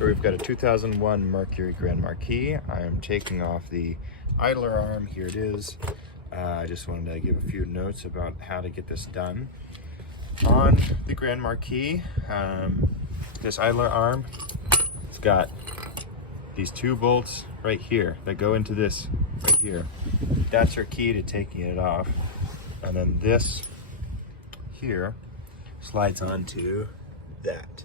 Here we've got a 2001 Mercury Grand Marquis. I am taking off the idler arm. Here it is. I just wanted to give a few notes about how to get this done. On the Grand Marquis, this idler arm, it's got these two bolts right here that go into this right here. That's our key to taking it off. And then this here slides onto that.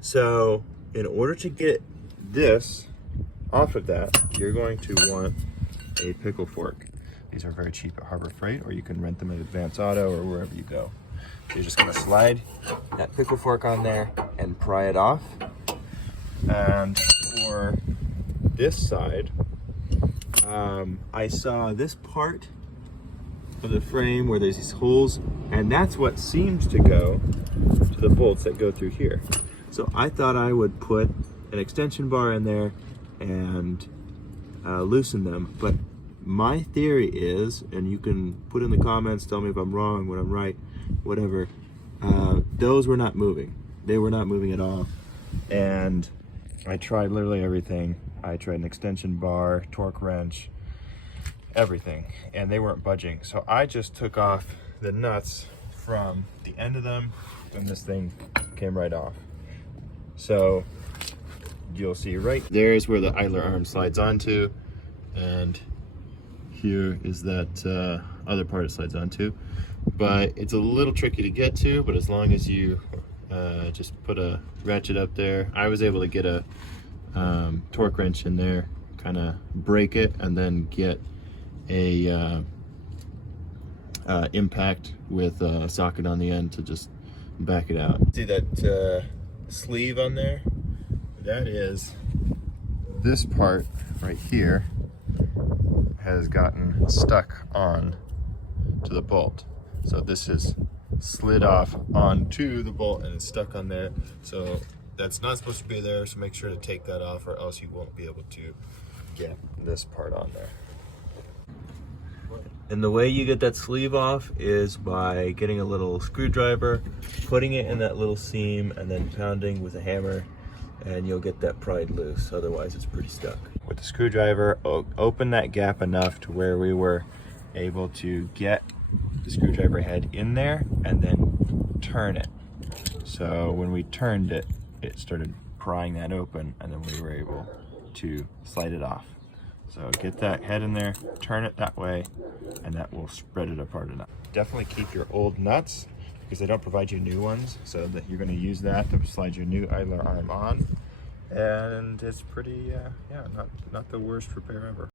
So in order to get this off of that, you're going to want a pickle fork. These are very cheap at Harbor Freight, or you can rent them at Advance Auto or wherever you go. So you're just gonna slide that pickle fork on there and pry it off. And for this side, I saw this part of the frame where there's these holes, and that's what seems to go to the bolts that go through here. So I thought I would put an extension bar in there and loosen them. But my theory is, and you can put in the comments, tell me if I'm wrong, when I'm right, whatever, those were not moving. They were not moving at all. And I tried literally everything. I tried an extension bar, torque wrench, everything, and they weren't budging. So I just took off the nuts from the end of them, and this thing came right off. So you'll see right there's where the idler arm slides onto, and here is that other part it slides onto. But it's a little tricky to get to, but as long as you just put a ratchet up there, I was able to get a torque wrench in there, kind of break it, and then get a impact with a socket on the end to just back it out. See that sleeve on there? That is, this part right here has gotten stuck on to the bolt. So this is slid off onto the bolt and it's stuck on there. So that's not supposed to be there, so make sure to take that off, or else you won't be able to get this part on there. And the way you get that sleeve off is by getting a little screwdriver, putting it in that little seam, and then pounding with a hammer, and you'll get that pried loose. Otherwise it's pretty stuck. With the screwdriver, open that gap enough to where we were able to get the screwdriver head in there and then turn it. So when we turned it, it started prying that open, and then we were able to slide it off. So get that head in there, turn it that way, and that will spread it apart enough. Definitely keep your old nuts, because they don't provide you new ones, so that you're going to use that to slide your new idler arm on. And it's pretty, yeah, not the worst repair ever.